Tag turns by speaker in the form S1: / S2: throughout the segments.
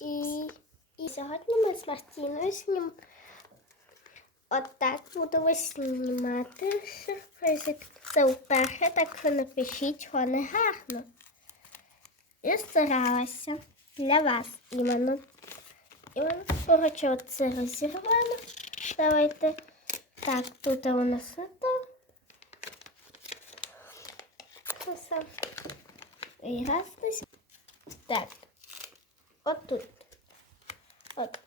S1: І, і сьогодні ми з Мартіною знім... Отак будемо знімати сюрпризик. Це вперше, так що напишіть, що не гарно. Я старалася для вас іменно. Іменно, коротше, оце розірвано. Давайте. Так, тут у нас не то. І раз десь. Так. Отут. От.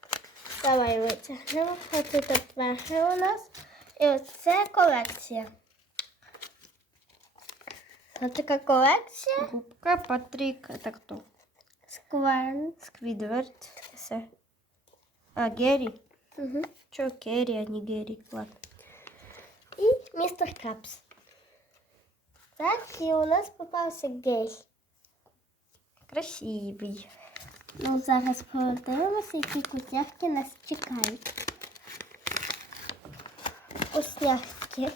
S1: Давай витягнемо. Отут от перше у нас. І оце колекція. Це така колекція.
S2: Губка, Патрик, это кто?
S1: Сквен.
S2: Сквидвард. Все. А, Герри?
S1: Угу.
S2: Чё Керри, а не Герри? Ладно.
S1: І містер Крабс. Так, і у нас попався гель.
S2: Красивый.
S1: Ну, зараз подивимося, які кутярки нас чекають. Вкусняшки.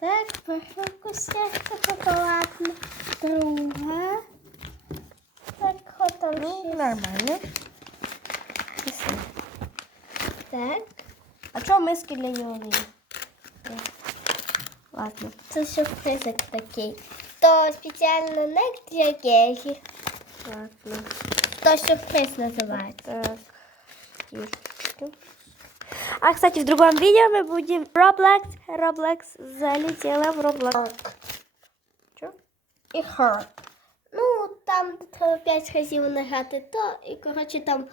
S1: Так, перша вкусняшка шоколадна. Друга. Так, там
S2: Ну, нормально.
S1: Так,
S2: А чё миски для Йоли? Ладно.
S1: це сюрпризик такий. То спеціально не для гелі.
S2: Ладно.
S1: То сюрприз називається.
S2: А, кстати, в другом видео мы будем Roblox. Roblox залетела в Roblox.
S1: Так.
S2: Чё?
S1: І her. Ну, там треба 5 разів награти то, і коротше там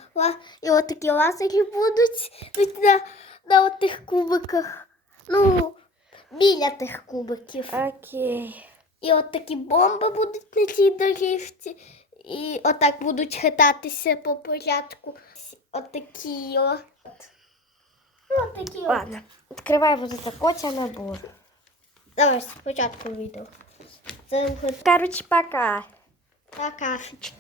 S1: і от такі лазері будуть на, на от тих кубиках. Ну, біля тих кубиків.
S2: Окей.
S1: І от такі бомби будуть на цій доріжці. І отак будуть хитатися по порядку. Отакі такі от. Ну, от от.
S2: Ладно. відкривай вот это котя набор.
S1: Давай спочатку відео. Коротше,
S2: Короче, пока.
S1: кашечка.